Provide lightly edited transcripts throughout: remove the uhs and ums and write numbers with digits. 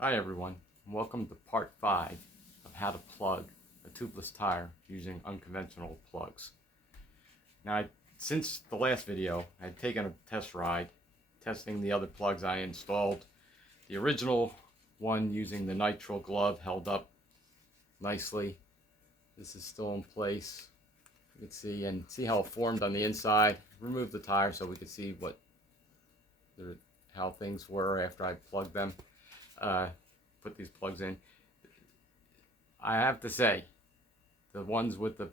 Hi everyone, and welcome to part 5 of how to plug a tubeless tire using unconventional plugs. Now, since the last video, I'd taken a test ride testing the other plugs I installed. The original one using the nitrile glove held up nicely. This is still in place. You can see how it formed on the inside. Remove the tire so we could see how things were after I plugged them. Put these plugs in. I have to say, the ones with the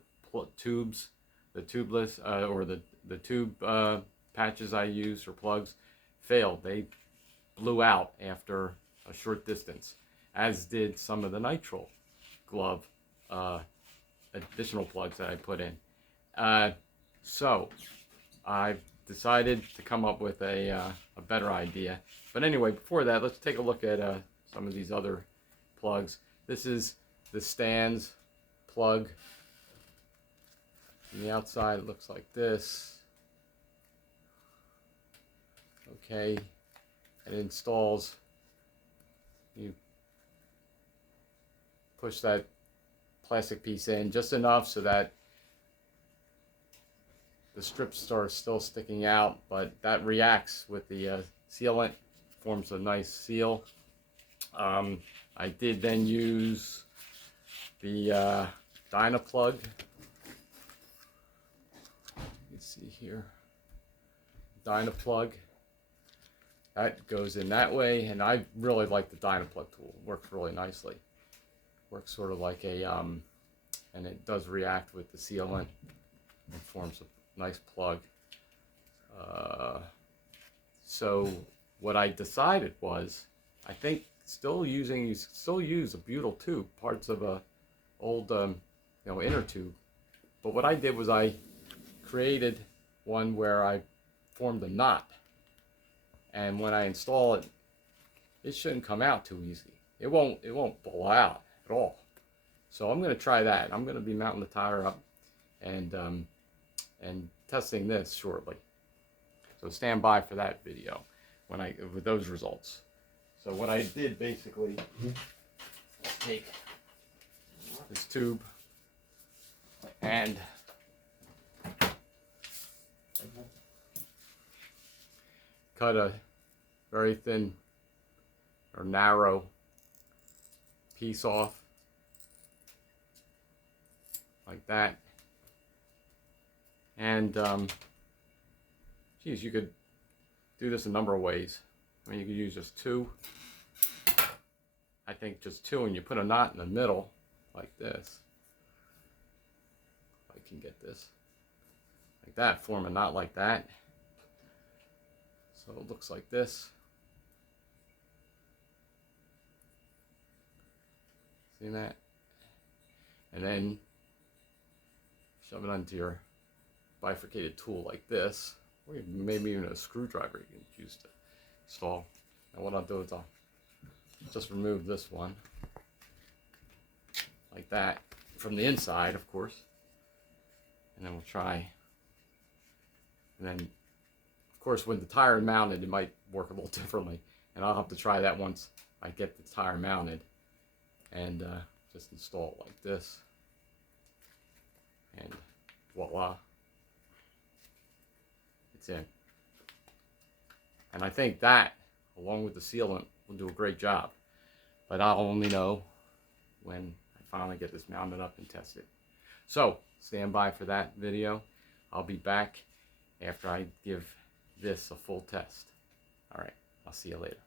tubes, the tubeless or the tube patches I use for plugs failed. They blew out after a short distance, as did some of the nitrile glove additional plugs that I put in. So I decided to come up with a better idea. But anyway, before that, let's take a look at some of these other plugs. This is the stands plug. On the outside, it looks like this. Okay, it installs. You push that plastic piece in just enough so that the strips are still sticking out, but that reacts with the sealant, forms a nice seal. I did then use the Dynaplug. You can see here, Dynaplug. That goes in that way, and I really like the Dynaplug tool. It works really nicely. Works sort of like a, and it does react with the sealant and forms a nice plug. So what I decided was, I think you still use a butyl tube, parts of a old inner tube. But what I did was I created one where I formed a knot, and when I install it, it shouldn't come out too easy. It won't blow out at all. So I'm going to try that. I'm going to be mounting the tire up and testing this shortly. So stand by for that video with those results. So what I did basically is take this tube and cut a very thin or narrow piece off like that. And geez, you could do this a number of ways. I mean, you could use just two. I think just two, and you put a knot in the middle like this. If I can get this like that, form a knot like that. So it looks like this. See that? And then shove it onto your bifurcated tool like this, or maybe even a screwdriver you can use to install. And what I'll do is I'll just remove this one like that from the inside, of course, and then we'll try. And then, of course, when the tire is mounted, it might work a little differently, and I'll have to try that once I get the tire mounted, and just install it like this, and voila, it's in. And I think that, along with the sealant, will do a great job. But I'll only know when I finally get this mounted up and tested. So, stand by for that video. I'll be back after I give this a full test. All right, I'll see you later.